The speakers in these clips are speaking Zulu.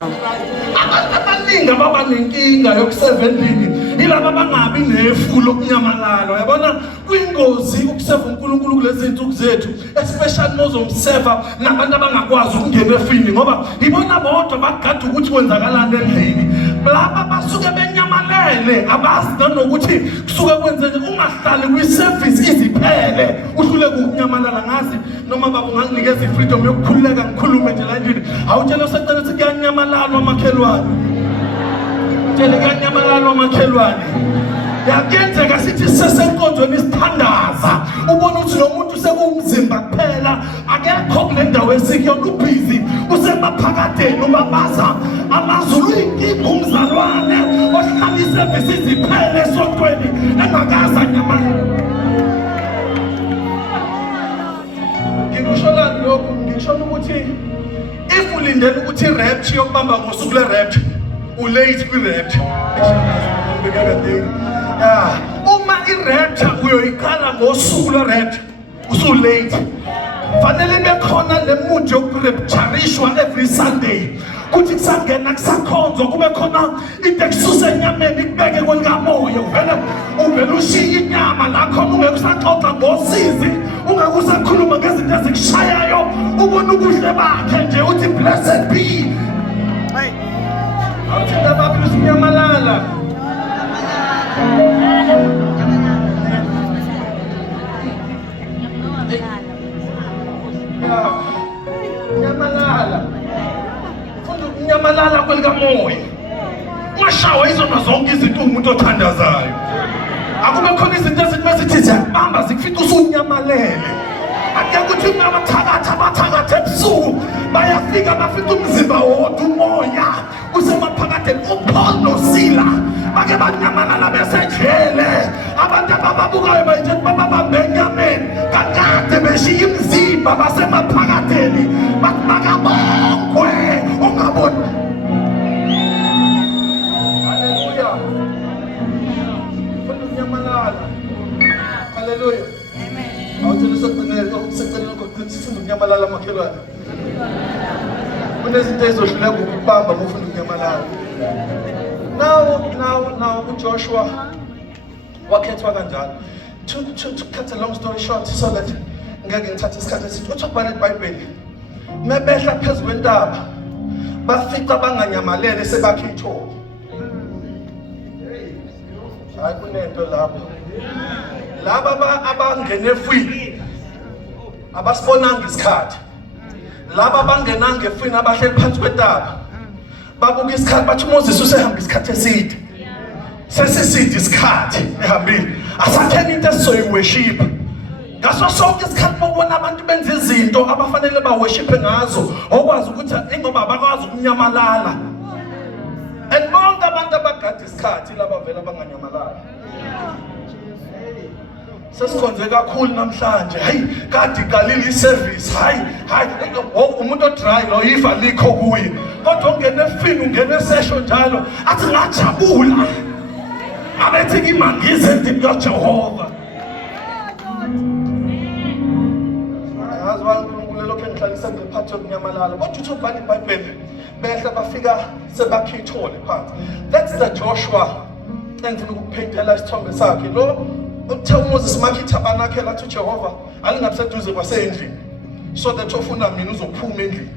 Abantu abaningi ababanenkinga yokuseva endlini yilabo abangabi nefu lokunyamalala. Yabona kuyingozi ukuseva uNkulunkulu kulezi zinsuku zethu, especially mozomseva nabantu abangakwazi ukungena efini ngoba ibona bodwa bagada ukuthi kwenzakalani endlini. Laba basuke benyamalele abazi nanokuthi kusuke kwenzenje. Ungahlali kwi-service iziphele uhluleke ukunyamalala. Ngazi noma baba unganginikeza i-freedom yokukhululeka ngikhulume nje la endlini. Awutshela usecela ukuthi kuyanyamalala makhelwane. Tshela kuyanyamalala makhelwane. Yakenzeka sithi sesenkonzweni isithandaza ubona ukuthi lo muntu sekuwumzimba kuphela akekho kule ndawo esikuyona ubhizi usemaphakadeni ubabaza amazulu inkinga umzalwane ohlala isevisi iziphele esontweni engakaza nyamalala. Ngikusholani lokhu? Ngishona ukuthi if ulindele ukuthi i-rapture yokubamba ngosuku le-rapture ulate kwi-rapture. Uma i-rapture uyoyikhala ngosuku lwe-rapture usulate. Fanele bekhona le mood yokurapturishwa every Sunday kuthi kusangena kusakhonzwa kube khona into ekususe enyameni ikubeke kwelikamoya uvele ushiye inyama la khona ungekusaxoxa ngosizi ungekusakhuluma ngezinto ezikushayayo ubona ubuhle bakhe nje uthi blessed be. Awuthinta babi usinyamalala. Nyamalala. Funda ukunyamalala kwelikamoya. Ungashawa izona zonke izinto umuntu othandazayo. Akube khona izinto ezithi ziyakubamba zikufika usunyamalele. Ake kuthi abathakatha ebusuku bayafika bafika umzimba wodwa umoya usemaphakadeni. uPaul noSila bake banyamalala besejele. Abantu abababukayo bayithi bababambe enyameni kakade beshiya imizimba basemaphakadeni bakabongwe ungaboni. Haleluya. Funa ukunyamalala. Haleluya. Awuthele secenela ukuthi sifuna ukunyamalala makhelwane. Kunezinto ezohluleka ukubamba mufuna ukunyamalala. Now uJoshua wakhethwa kanjalo. To cut a long story short so that ngeke ngithathe isikhathi esithi uthi ubhale iBhayibheli mebehla phezu kwentaba bafica banganyamalele sebakhe ithole. Hayi kunento lapho. Laba abangene efwini abasibonanga isikhathi. Laba abangenanga efwini abahleli phansi kwentaba babuka isikhathi bathi uMoses usehamba isikhathi eside. Sesiside isikhathi ehambile. Asakhena into esizoyiworship. Ngaso sonke isikhathi bobona abantu benza izinto abafanele baworship ngazo okwazi ukuthi ingoba abakwazi ukunyamalala. And bonke abantu abagada isikhathi laba vela abanganyamalala. Sesikhonze kakhulu namhlanje. Hayi kade iqalile iservice. Hayi umuntu odry lo ifa likho kuye. Kodwa ungene efini ungene esesho njalo athi ngajabula. Abethi kimangize endini kaJehova. Yazi uNkulunkulu lokho engihlalisa ngephathi yokunyamalala. Kodwa uthi ubhale iBhayibheli behla bafika sebakhithole phansi. That's the Joshua engifuna ukukupheyintela isithombe sakhe lo. Uthe uMoses makhe ithabanakela athi uJehova alingabuseduze kwasendlini so that ofuna mina uzophuma endlini.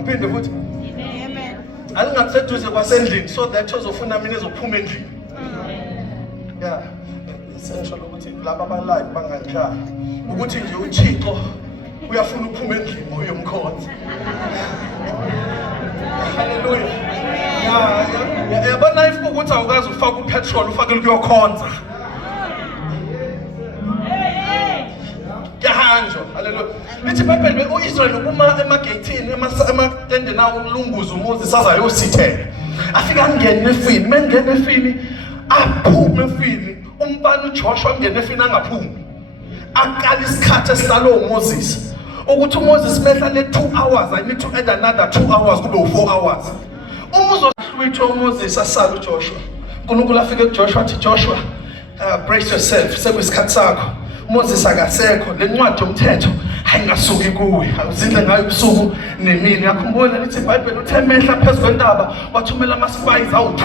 Uphinde futhi amen. Alingabuseduze kwasendlini so that ozofuna mina ezophuma endlini. Yeah. Essential ukuthi laba abalive banganjani ukuthi nje uThixo uyafuna uphuma endlini ngoyomkhonza. Hallelujah. Yabona if ukuthi awukazi ufaka upetrol ufake kuyokhonza. Yahanjwa. Haleluya. Lithi iBhayibheli uIsrael ukuma emageyithini ematendeni awo uLunguza uMoses azayosithela. Afika angene efini, mengene efini aphume efini. Umbani uJoshua angene efini angaphumi. Aqala isikhathi esitalo uMoses. Ukuthi uMoses mehla le 2 hours I need to add another 2 hours kube u4 hours. Umuzohlwitha uMoses asala uJoshua. uNkulunkulu afike kuJoshua athi Joshua brace yourself sekuyisikhathi sakho. Moses akasekho lencwadi yomthetho hayi ngasuki kuwe awuzindle ngayo ubusuku nemini. Yakhumbula lithi iBhayibheli uthe mehla phezu kwentaba wathumela ama-spies awu-2.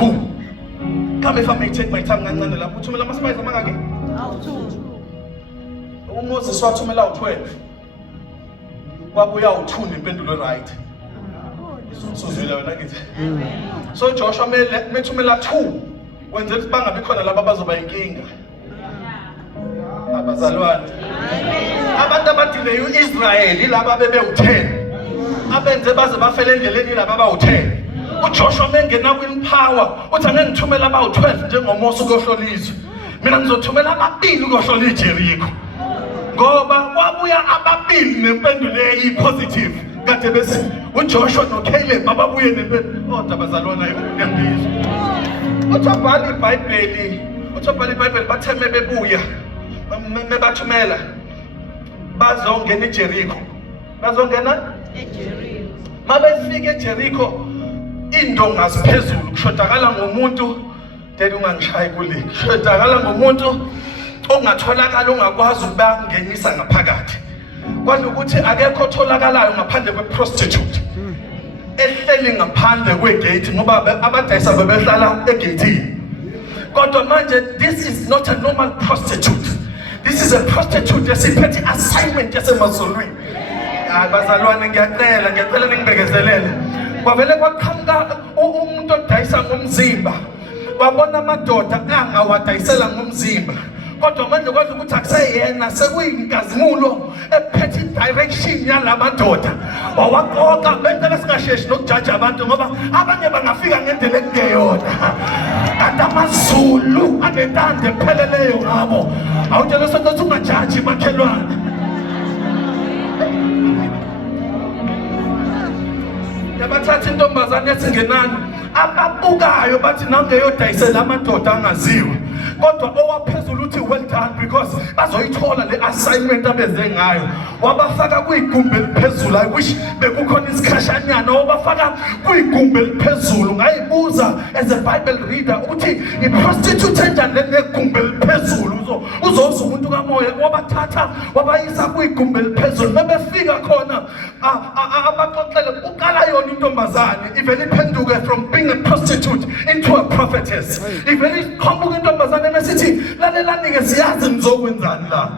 Come if I may take my time kancane lapho uthumela ama-spies amangaki? Awu-2. uMoses wathumela awu-12 kwabuya awu-2 nempendulo right. Sozwile wena kithi. So Joshua methumela 2 wenzela ukuthi bangabi khona laba bazoba inkinga. Abazalwane abantu abadile uIsrael laba bebe-10 abenze baze bafele endleleni laba abawu-10. uJoshua mengena kwimpower uthi angeke ngithumela abawu-12 njengoMose ukuyohlola izwe, mina ngizothumela ababili ukuyohlola iJerikho, ngoba kwabuya ababili nempendulo eyi-positive. Kade bese uJoshua noCaleb ababuye nempendulo. Kodwa bazalwana ngiyangizwa uthobhala iBhayibheli bathe bebuya mebathumela bazongena eJerikho. Bazongena eJerikho. Mabefika eJerikho indonga ziphezulu kushodakala ngomuntu dedi ungangishayi kule. Kushodakala ngomuntu ongatholakala ongakwazi ukubangenisa ngaphakathi. Kwazi ukuthi akekho otholakalayo ngaphandle kwe-prostitute ehleli ngaphandle kwegate ngoba abadayisa bebehlala egate. Kodwa manje this is not a normal prostitute. This is a prostitute esiphethe assignment yasemazulwini. Bazalwane ngiyacela ningibekezelele. Kwavele kwaqhamuka umuntu odayisa ngomzimba. Wabona amadoda angawadayisela ngomzimba. Kodwa manje kwazi ukuthi akuseyena sekuyinkazimulo ephethe direction yalamadoda. Wawaqoqa bentela singasheshi nokujaji abantu ngoba abanye bangafika ngendlela ekungeyona. Kanti amaZulu anentando epheleleyo ngabo. Awutshela ukuthi ungajaji makhelwane. Yabathatha intombazane esingenani ababukayo bathi nangeyodayisela amadoda angaziwe. Kodwa owaphezulu uthi well done because bazoyithola le assignment abeze ngayo. Wabafaka kuyigumbi eliphezulu. I wish bekukhona isikhashanyana wabafaka kuyigumbi eliphezulu. Ngayibuza as a Bible reader ukuthi i-prostitute enjani negumbi eliphezulu. Uzozwa umuntu kamoya wabathatha wabayisa kuyigumbi eliphezulu. Mebefika khona abaxoxele uqala yona intombazane ivele iphenduke from being a prostitute into a prophetess. Ivele iqhamuka intombazane mesithi lalelani-ke siyazi nizokwenzani la.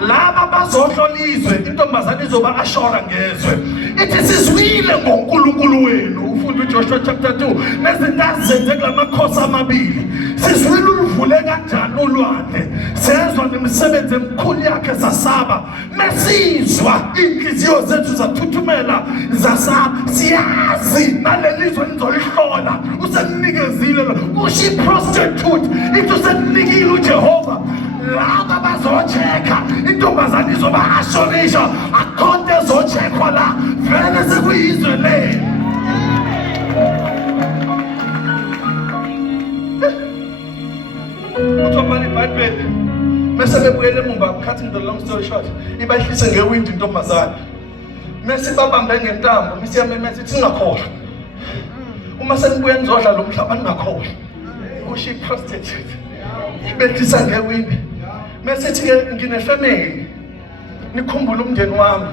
Laba bazohlola izwe intombazane izoba ashora ngezwe. Ithi sizwile ngoNkulunkulu wenu. Ufunda uJoshua chapter 2 nezinto azenze kulamakhosi amabili. Sizwile uluvule kanjani ulwandle. Sezwa nemisebenzi emikhulu yakhe zasaba. Mesizwa inhliziyo zethu zathuthumela zasaba. Siyazi nalelizwe nizolihlola. Usenikezile kusho i-prostitute. Ithi useninikile uJehova. Laba bazocheka intombazane izoba ashorisha akhonde ezochekhwa la vele sekuyizwe le. Uthobhala iBhayibheli mase bebuyele emumva, cutting the long story short, ibahlise ngewindi intombazane mase babambe ngentambo misiyamemeza ithi ngakhohlwa uma senibuye nizodla lo mhlaba ningakhohlwa kusho i-prostitute ibehlisa ngewindi. Mesithi-ke nginefamily nikhumbule umndeni wami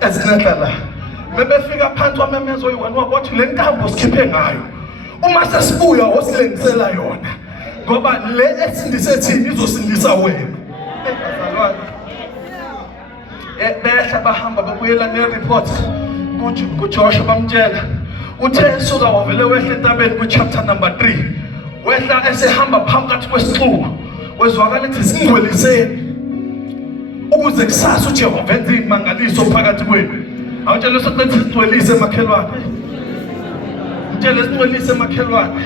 ezinedla la. Mebefika phansi wamemeza oyi-1 wabothi le ntambo sikhiphe ngayo uma sesibuya osilengisela yona ngoba le esindise thini izosindisa wena. Bazalwane behla bahamba babuyela ne-report kuJoshua bamtshela uthe esuka wavele wehla entabeni ku-chapter number 3 wehla esehamba phakathi kwesixuku wezwakala ethi singcweliseni ukuze kusasa uJehova enze imangaliso phakathi kwenu. Awutshela ukuthi singcwelise makhelwane. Utshela singcwelise makhelwane.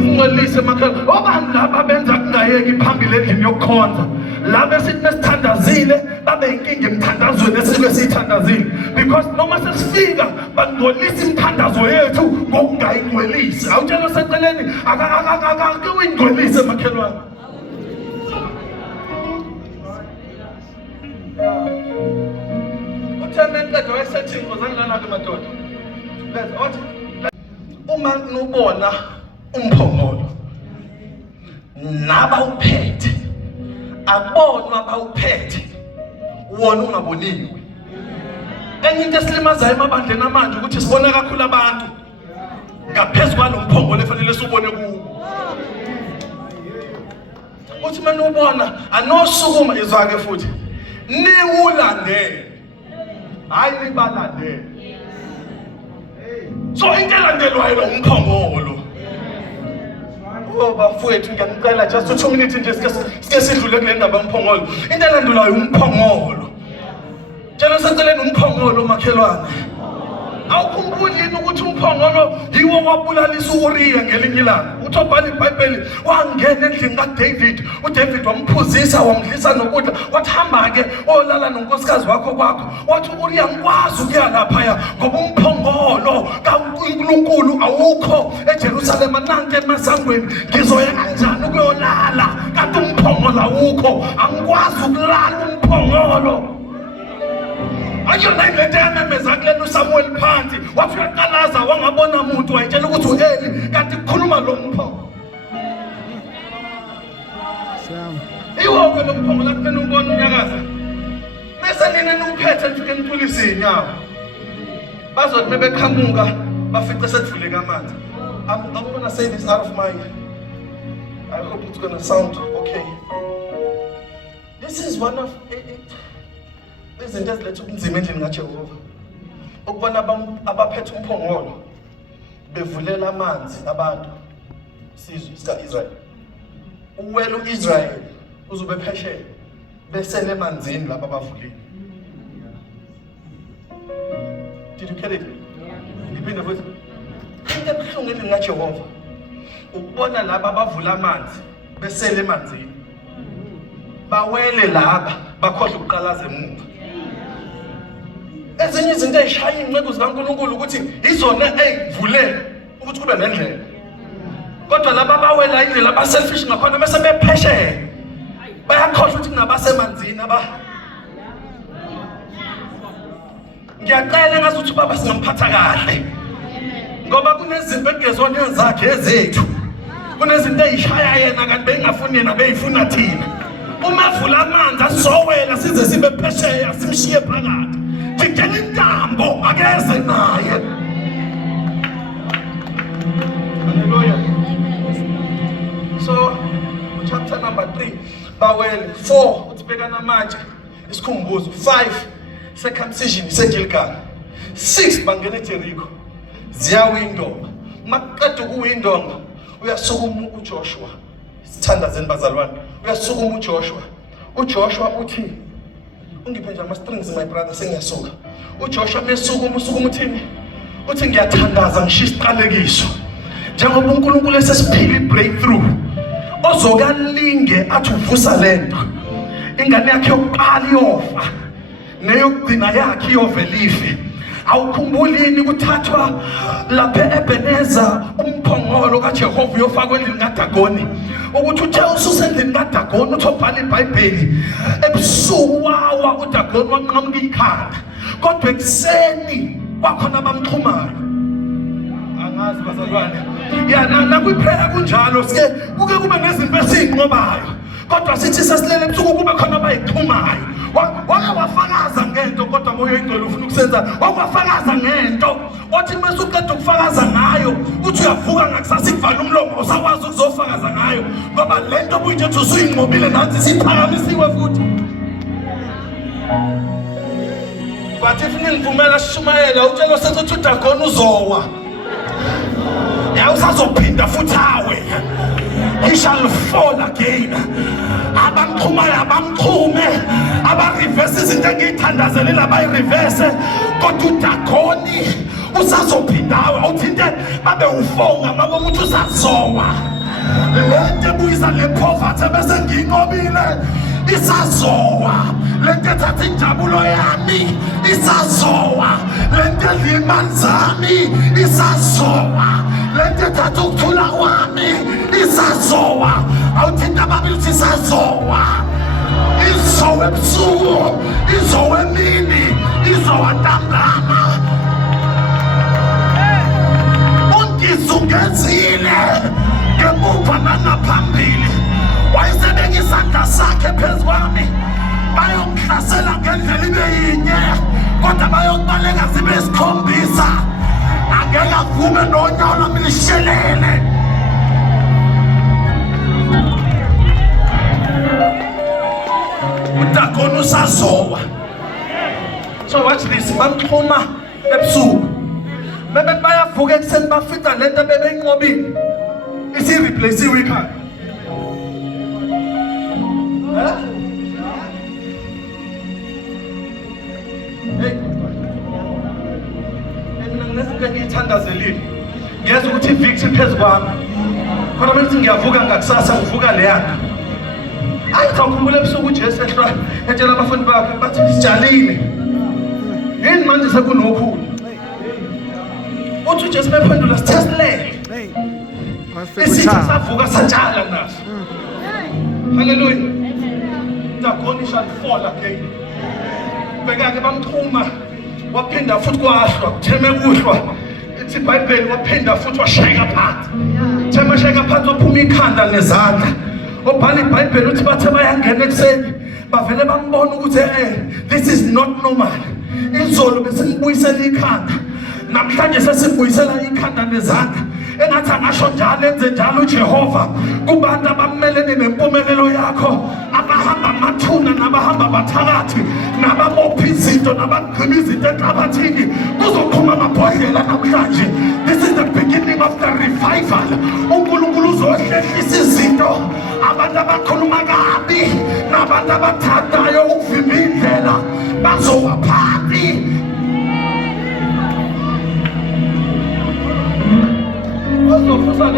Singcwelise makhelwane. Obani laba benza kungayeki phambili endlini yokukhonza. Laba sithi mesithandazile babe inkinga emthandazweni esike siyithandazile because noma sesifika bangcolisa imithandazo yethu ngokungayingcwelisi. Awutshela seceleni akake uyingcwelise makhelwane. Uthembeqedwe wayesethi ngozani lana ke madoda. Bese othi uma nubona umphongolo naba uphethe abonwa bawuphethe wona ungaboniwe. Enye into esilimazayo emabandleni amanje ukuthi sibona kakhulu abantu ngaphezulu kwalomphongolo efanele siubone kuwo. Uthi manje ubona anosukuma izwake futhi niwulandele hayi nibalandele. So into elandelwayo lo umphongolo. Oh bafowethu ngiyanicela just 2 minutes nje sike sidlule kule ndaba yomphongolo. Into elandelwayo umphongolo. Tshela senceleni umphongolo makhelwane. Awukhumbuli yini ukuthi umphongolo yiwo wabulalisa uUriya ngelinye ilanga? Uthobhala iBhayibheli wangena endlini kaDavid, uDavid wamphuzisa wamdlisa nokudla, wathi hamba ke olala nonkosikazi wakho kwakho. Wathi uUriya ngikwazi ukuya lapha ngoba umphongolo kaNkulunkulu awukho eJerusalema, nanke emasangweni ngizoya kanjani ukuyolala kanti umphongolo awukho? Angikwazi ukulala umphongolo. Ayona ilento yamemeza kulena uSamuel phansi wafika qalaza wangabona umuntu wayitshela ukuthi uEli kanti kukhuluma lo mphongolo. Iwo ke lo mphongolo akufena ubone unyakaza. Bese nina niuphethe nifike nitulise inyawo. Bazothi bebeqhamuka bafice sethuleka amanzi. I'm going to say this out of my I hope it's going to sound okay. This is one of izinto eziletha ubunzima endlini kaJehova. Ukubona abaphethe umphongolo bevulela amanzi abantu sizwe sika-Israyeli. Uwela uIsrayeli uzobe phesheya besele emanzini lapha abavulile. Did you get it? Ngiphinde futhi. Into ebuhlungu endlini kaJehova ukubona laba abavula amanzi besele emanzini. Bawele laba bakhohle ukuqalaza emuva. Ezinye izinto ezishaya inqeku zikaNkulunkulu ukuthi izona ezivule ukuthi kube nendlela. Kodwa laba bawela indlela abaselfish ngakhona bese bephesheya. Bayakhohlwa ukuthi kunabasemanzini ngiyaqala ngazuthi baba singamphatha kahle. Ngoba kunezinto ekugezona zakhe ezethu. Kunezinto ezishaya yena kanti bengafuni yena beyifuna thina. Uma vula amanzi asowela size sibe phesheya simshiye phakathi. Thikela intambo akeze naye. Hallelujah. So chapter number 3 bawele 4 uthi bekana manje isikhumbuzo 5 circumcision seGilgal 6 bangena eJericho ziyawindonga maqeda ukuwindonga uyasukuma uJoshua sithandazeni bazalwane uyasukuma uJoshua uthi ungiphe nje ama strings my brother sengiyasuka uJoshua mesukuma uthini uthi ngiyathandaza ngishisa iqalekiso njengoba uNkulunkulu esesiphila breakthrough ozokalinge athi uvusa lento ingane yakhe yokuqala iyofa neyokugcina yakhe iyovelife. Awukhumbulini kuthathwa lapha eBeneza umphongolo kaJehova uyofakwa endlini kaDagoni ukuthi uthe ususa endlini kaDagoni uthobhala iBhayibheli ebusuku wawa uDagoni wanqamuka ikhanda kodwa ekuseni kwakhona abamxhumayo. Angazi bazalwane na kwiprayer kunjalo sike kuke kube nezinto esiyinqobayo kodwa sithi sesilele ebusuku kube khona abayixhumayo. Wafakaza ngento kodwa moyo ingcwele ufuna ukusenza wafakaza ngento othi bese uqeda ukufakaza ngayo uthi uyavuka ngakusasa ikuvala umlomo usakwazi ukuzofakaza ngayo ngoba lento obuyithe usuyinqobile nansi siphakamisiwe futhi. Bathi ufuna ngivumela Shumayela utshela sethi uDagoni uzowa usazophinda futhi awe. He shall fall again. Abamxhume abareverse izinto engiyithandazelela bayireverse kodwa uDagoni usazophinda awe uthinte babe ufonga mama ukuthi usazowa. Lento ebuyisa le poverty bese ngiyinqobile isazowa. Lento ethatha injabulo yami isazowa. Lento edla imali zami isazowa. Lento ethatha ukuthula kwami isazowa. Awuthinta ababili uthi isazowa. Izowe ebusuku, izowe emini, izowe ntambama. Ungizungezile ngemuva nangaphambili. Wayesebenzisa isandla sakhe phezu lusazowa. So watch this, bamxhuma ebusuku. Bebe bayavuka ekuseni bafika lento bebeyinqobile. Isi-replace ikhaya. Hey. Mina nginezinto engiyithandazelile. Ngiyazi ukuthi i-victory phezu kwami. Kodwa manje ngiyavuka ngakusasa ngivuka leyana. Ayithawukhumbula ebusuku uJesu ehlwa etshela abafundi bakhe bathi sitshalile. Yini manje sekunokhulu. Uthi uJesu bephendula sithasilele. Isitha savuka satshala naso. Hallelujah. The God shall fall again. Beka ke bamxhuma waphinda futhi kwahlwa kutheme kuhlwa. Ithi iBhayibheli waphinda futhi washayeka phansi. Thema shayeka phansi waphuma ikhanda nezandla. Obhala iBhayibheli uthi bathe bayangena ekuseni bavele bambona ukuthi this is not normal. Izolo besibuyisela ikhanda. Namhlanje sesibuyisela ikhanda nezandla. Engathi angasho njalo enze njalo uJehova kubantu abamelene nempumelelo yakho, abahamba amathuna nabahamba bathakathi nababopha izinto nabagqiba izinto enhlabathini kuzoqhuma amabhodlela namhlanje. This is the beginning of the revival. uNkulunkulu uzohlehlisa izinto abantu abakhuluma kabi nabantu abathandayo ukuvimba indlela bazoba phansi. Ozofusa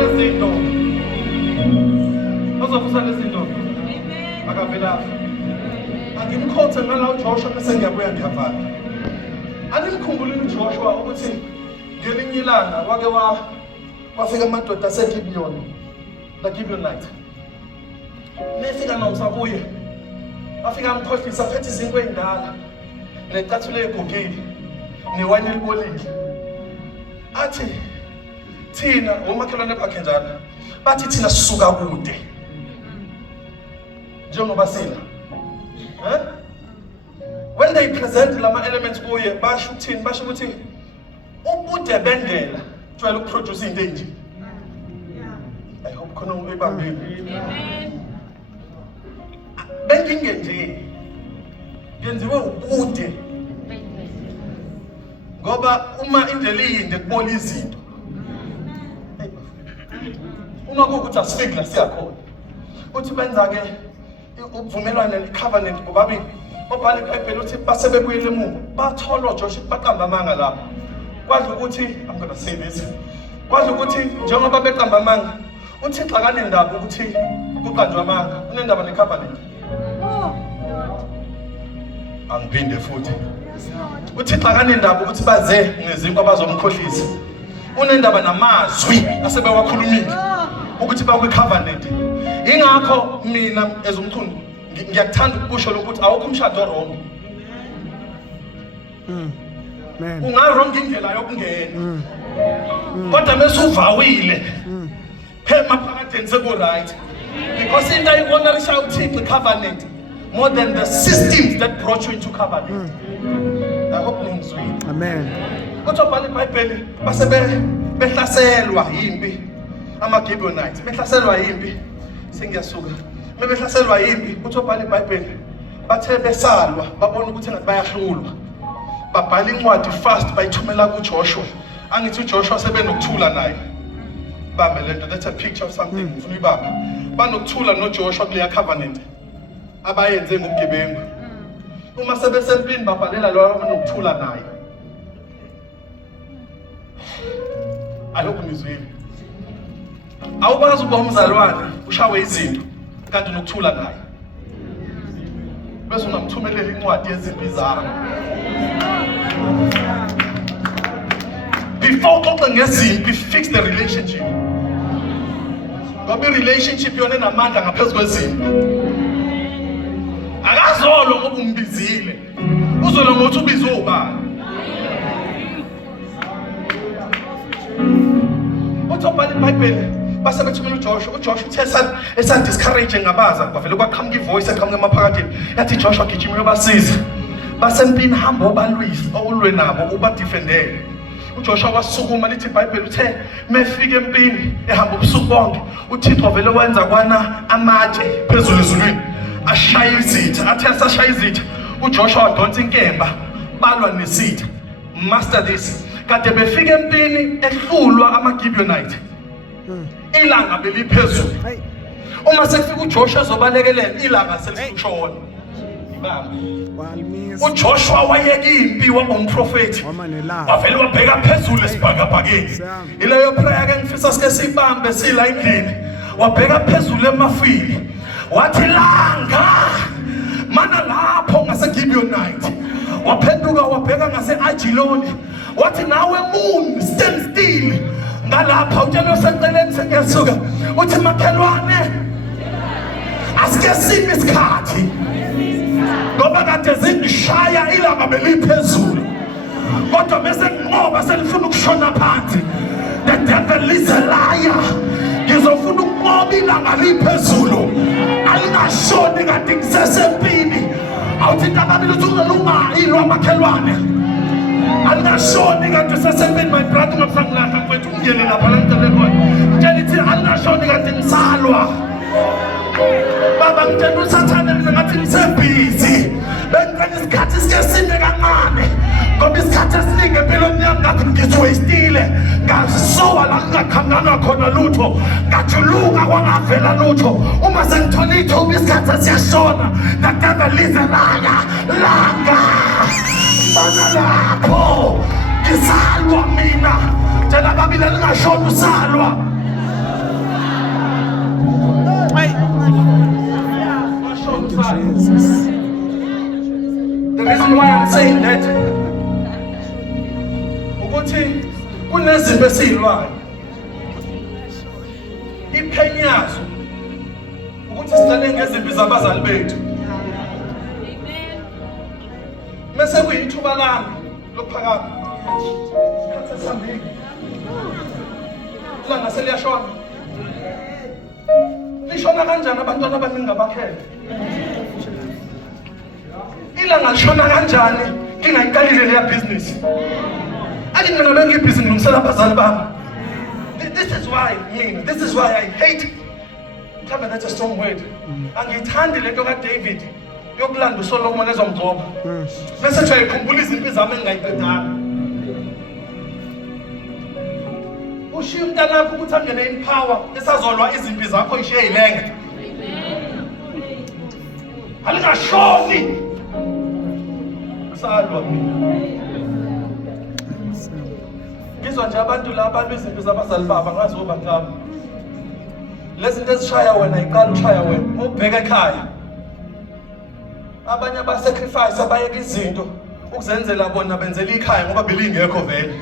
lezinto. Akavela. Angimkhothe ngala uJoshua bese ngiyabuya ngiyavala. Animkhumbulile uJoshua ukuthi ngelinye ilanga wake wafika amadoda aseGibeyoni, la Gibeonite. Nefika nomsabuye. Afika amkhohlisa phethe izinto ezindala. Necathulo egugile. Newayini elibolile. Athi thina omakhelwane bakhe njalo bathi thina sisuka kude njengoba sina when they present lama elements kuye basho ukuthini basho ukuthi ubude bendlela jwayele ukuproduce into enje. I hope khona uyibambile. Benginge nje yenziwe ubude ngoba uma indlela iyinde kubola izinto. Uma kukuthi asifiki la siyakhona uthi benza ke uvumelwano lecovenant bobabili obhala iBhayibheli uthi basebebuyele emuva bathola uJoshua baqamba amanga lapho. Kwazi ukuthi I'm going to say this. Kwazi ukuthi njengoba beqamba amanga uThixo akanendaba ukuthi kuqanjwe amanga, unendaba necovenant. Angiphinde futhi uThixo akanendaba ukuthi baze ngezinto abazomkhohlisa. Unendaba namazwi asebewakhulumile ukuthi bakwicovenant. Ingakho mina ezumthundu ngiyakuthanda ukusho ukuthi awukho umshado wrong. Unga-wrong indlela yokungena. Kodwa mesuvawile phema phakathi seku-right. Because into ayibonarisha uThixo icovenant more than the systems that brought you into covenant. I hope ningizwile. Amen. Kodwa bhala iBhayibheli base behlaselwa yimpi amaGibeyonite. Behlaselwa yimpi sengiyasuka. Behlaselwa yimpi kodwa bhala iBhayibheli bathe besalwa babona ukuthi ngathi bayahlulwa. Babhala incwadi fast bayithumela kuJoshua. Angithi uJoshua sebenokuthula naye. Bambe lento, that's a picture of something ngifuna uyibamba. Banokuthula noJoshua kuleya covenant abayenze ngobugebengu. Uma sebesempini babhalela lo nokuthula naye. Alokhu nizwile. Awubazi ukuba umzalwane ushawe izinto kanti nokuthula naye. Bese unamthumelela incwadi yezimpi zakho. Before uxoxe ngezimpi, fix the relationship. Ngoba i-relationship yona enamandla ngaphezu kwezimpi. Akazolo ngoba umbizile. Uzolo ngokuthi ubizwe ubani. Utobhala iBhayibheli base bethumela uJoshua. uJoshua uthe esan-discourage ngabaza kwavele kwaqhamuka ivoice eqhamuka emaphakathini yathi Joshua gijima uyobasiza. Basempini hamba obalwisi owulwe nabo ubadefendele. uJoshua wasukuma lithi iBhayibheli uthe mefika empini ehamba ubusuku bonke uThixo vele wenza kwana amatshe phezulu ezulwini ashaya izitha. Athe asashaya izitha, uJoshua wadonsa inkemba, balwa nesitha. Master this. Kade befika empini ehlulwa amaGibeonite. Ilanga beliphezulu. Uma sekufika uJoshua ezobalekelela, ilanga selishona. uJoshua wayeka impi wangumprofeti wavele wabheka phezulu esibhakabhakeni. Ileyo prayer ke ngifisa sike sibambe sila endlini. Wabheka phezulu emafini wathi langa mana lapho ngaseGibeonite. Waphenduka wabheka ngaseAjiloni wathi nawe moon stand still ngalapha. Utshelo senceleni sengiyasuka uthi makhelwane asike sime isikhathi ngoba kade zingishaya ilanga beliphezulu kodwa bese ngoba selifuna ukushona phansi. The devil is a liar. Ngizofuna ukunqoba ilanga liphezulu alingashoni kade ngisesempini. Awuthi ndababili uzungelungayilwa makhelwane alingashoni kade usesempini. My brother ngaphanglahla mfethu ungene lapha la ngicela tshela ithi alingashoni kade ngisalwa. Baba ngitshela usathane mina ngathi ngisebhizi bengicela isikhathi sike sime kancane ngoba isikhathi esiningi empilweni yami ngakho ngisiwastile. Ngasowa la ngingakhangana khona lutho ngajuluka kwangavela lutho. Uma sengithola ithuba isikhathi siyashona. The devil is a liar. Langa bana lapho ngisalwa mina. Tshela babili lingashona usalwa. Jesus. The reason why I'm saying that ukuthi kunezinto esizilwayo iphenyazo ukuthi sidale ngezimpi zabazali bethu. Mase kuyithuba lami lokuphakama isikhathi esihambile ilanga seliyashona. Lishona kanjani abantwana abaningi abakhele? Ilanga lishona kanjani ngingayiqalile leya business? Angingena bengibhizi ngilungisela abazali bami. This is why I hate. Mhlawumbe that's a strong word. Angiyithandi lento kaDavid yokulanda uSolomon ezomgcoba. Bese nje ayikhumbula izimpi zami engingayiqedanga. Ushiya umntana wakho ukuthi angene in power esazolwa izimpi zakho ishiye ilenga. Alingashoni usalwa mina. Ngizwa nje abantu la balwe izimpi zabazali baba ngazoba ngami. Lezi zinto ezishaya wena iqala ushaya wena. Ubheka ekhaya abanye abasacrifice abayeka izinto ukuzenzela bona benzela ikhaya ngoba belingekho vele.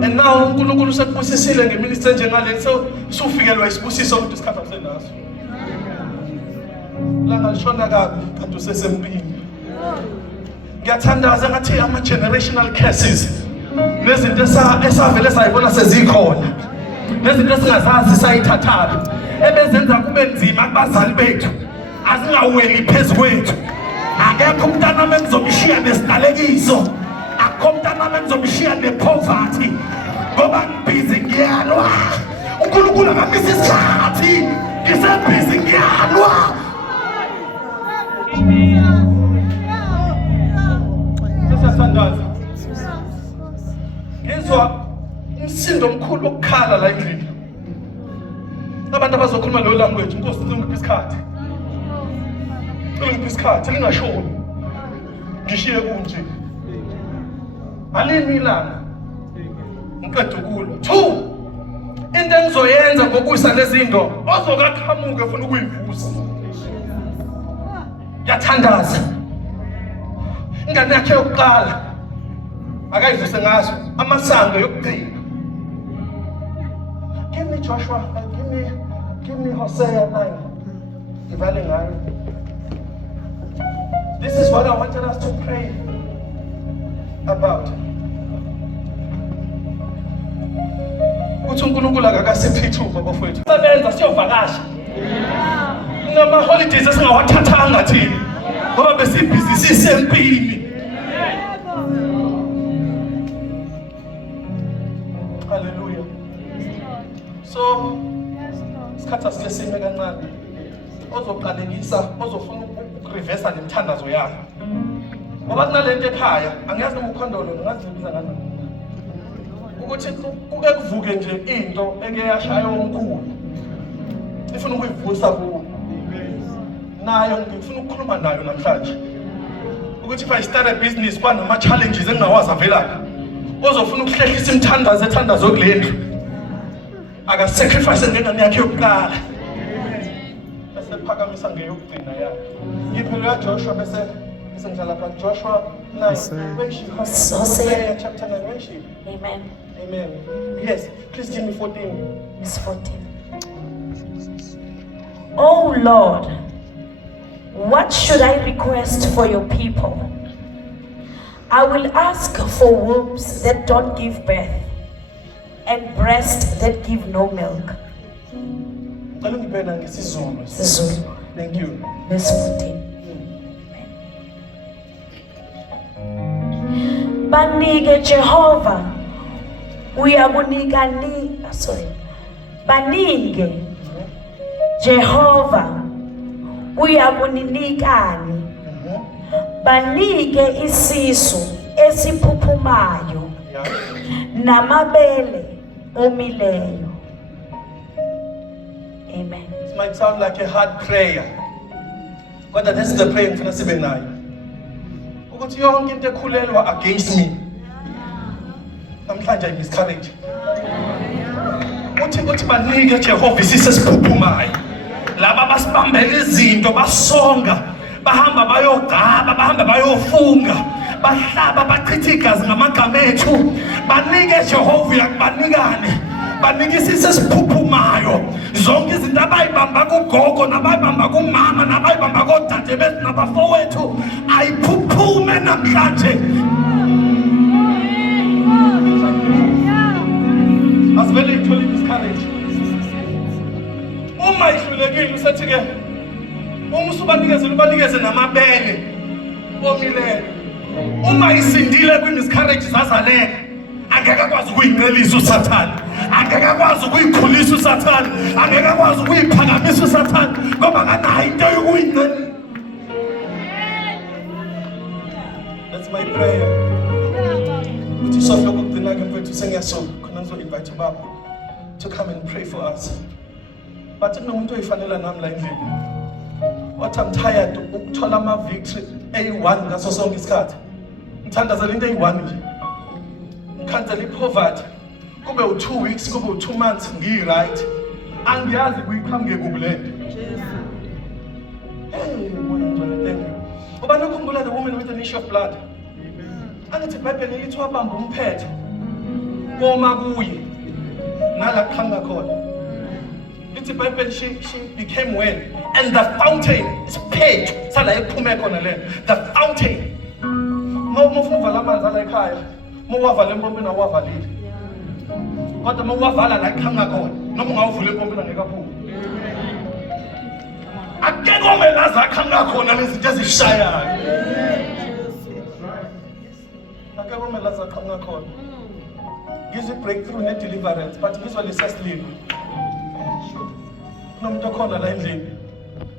And now uNkulunkulu usekubusisile ngeministry njengale usufikelwa isibusiso ukuthi isikhathi akusenaso. Langa lishona kabi kanti usesempini. Ngiyathandaza ngathi ama generational curses nezinto esavele sayibona sezikhona. Nezinto esingazazi sayithathayo ebezenza kube nzima kubazali bethu azingaweli phezukwethu. Akekho umntana wami engizomshiya nesidalekiso. Akho umntana wami engizomshiya nepoverty ngoba ngibhizi ngiyalwa. uNkulunkulu akamisa isikhathi ngisebhizi ngiyalwa. Sesathandaza ngizwa umsindo omkhulu wokukhala la endlini. Abantu abazokhuluma leyo language inkosi ngipha isikhathi. Ngipha isikhathi lingashoni. Ngishiye kunje. Alimi ilanga. Ngiqeda ukulwa. 2. Into engizoyenza ngokuyisa lezi zinto ozokaqhamuka ufuna ukuyivusa. Ngiyathandaza. Ingane yakhe yokuqala akayivuse ngazo amasango yokugcina. Give me Joshua, give me Hosea 9. Ivale ngayo. This is what I wanted us to pray about. Uthi uNkulunkulu akasiphi ithuba bafowethu. Sebenza siyovakasha. Nama holidays esingawathathanga thina. Ngoba besibhizi sisempini. Hallelujah. So isikhathi asisime kancane. ozoqalekisa ozofuna ukurevesa lemithandazo yakho. Ngoba kunalento ekhaya, angiyazi noma ukhondolo ngazibiza ngani. Ukuthi kuke kuvuke nje into eke yashaya omkhulu. Ifuna ukuyivusa kuwo. Nayo ngifuna ukukhuluma nayo namhlanje. Ukuthi if I start a business kwanama challenges engingawazi avelaphi. Ozofuna ukuhlehlisa imithandazo ethandazo kulendlu. Aka sacrifice ngengane yakhe yokuqala. Bese phakamisa ngeyokugcina yakhe. Ngiphela Joshua bese ngidlala pha Joshua 9 Hosea chapter 9 when she. Amen. Amen. Yes, please give me 14. It's 14. Oh Lord, what should I request for your people? I will ask for wombs that don't give birth and breasts that give no milk. Thank you. Verse 14. Banike Jehovah, banike Jehovah, uyakuninikani, banike isisu esiphuphumayo namabele omileyo. Amen. This might sound like a hard prayer, but this is the prayer ngifuna sibe nayo. Ukuthi yonke into ekhulelwa against me namhlanje discourage. Uthi banike Jehova isisu esiphuphumayo. Laba basibambela izinto basonga, bahamba bayogaba, bahamba bayofunga, bahlaba bachitha igazi ngamagama ethu. Banike Jehova yakubanikane. Banike isisu esiphuphumayo. Zonke izinto abayibamba kugogo nabayibamba kumama nabayibamba kodade bethu nabafowethu ayiphuphume namhlanje. Asivele ithole discourage. Uma ihlulekile usethi ke uma usubanikeze namabele omile. Uma isindile kwi-miscarriage zazaleka angeke akwazi ukuyinqelisa uSathane, angeke akwazi ukuyikhulisa uSathane, angeke akwazi ukuyiphakamisa uSathane ngoba akanayo into yokuyinqelisa. That's my prayer. Uthi sofika ukugcina ke mfethu sengiyasoka khona ngizo-invite ubaba to come and pray for us. But kunomuntu oyifanele nami la endlini. What I'm tired ukuthola ama-victory eyi-1 ngaso sonke isikhathi. Ngithandazela into eyi-1 nje. Ngikhansela i-poverty. Kube u2 weeks, kube u2 months ngiyi-right. Angiyazi kuyiqhamuke kubi lento. Hey, thank you. Ubani ukhumbula the woman with an issue of blood? Angithi iBhayibheli lithi wabamba umphetho woma kuye nala kuqhamuka khona. Lithi iBhayibheli she became well and the fountain is paid. Sala ephume khona le. The fountain. Mufuna uvala amanzi ala ekhaya. Muwavala empompini awavalile. Kodwa muwavala la kuqhamuka khona. Noma ungawuvula empompini angeke aphume. Akekho omelaza aqhamuka khona lezi zinto ezishayayo. Akekho omelaza aqhamuka khona. Ngizwe breakthrough ne deliverance but ngizwe lesasleep. Nomuntu okhona la endlini.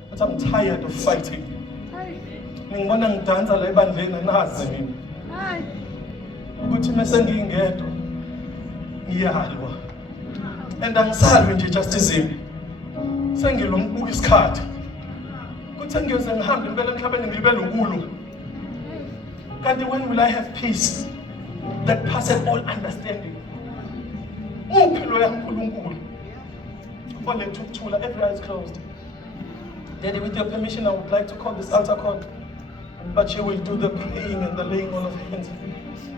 But I'm tired of fighting. Ngibona ngidansa la ebandleni nazi mina. Ukuthi mase ngingedwa ngiyalwa. And angisalwi nje just izini. Sengilombuka isikhathi. Kuthi ngiyoze ngihambe impela emhlabeni ngibe lokulu. Kanti when will I have peace that passes all understanding? Uphilo yaNkulunkulu. Every eye is closed. Daddy, with your permission, I would like to call this altar call, but you will do the praying and the laying on of hands.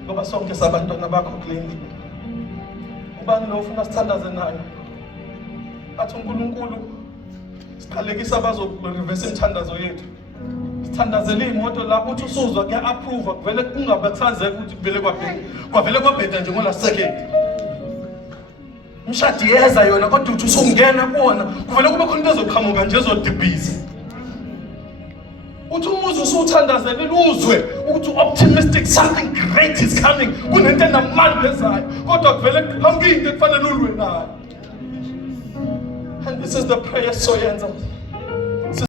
Ngoba sonke sabantwana bakho kulendlu. Ubani lo ufuna sithandaze naye? Athi uNkulunkulu siqalekisa abazoreverse imithandazo yethu. Sithandazele imoto lapho uthi usuzwa kuya-approve kuvele kungabe kusazeka ukuthi kwavele kwabheda nje ngola second. Mshadi yeza yona kodwa uthi usungena kuona kuvele kube khona into ezoqhamuka nje ezodibhiza. Uthi umuzi usuthandazele uzwe ukuthi optimistic something great is coming. Kunento enamandla ezayo kodwa kuvele kuqhamuka into ekufanele ulwe nayo. And this is the prayer soyenza.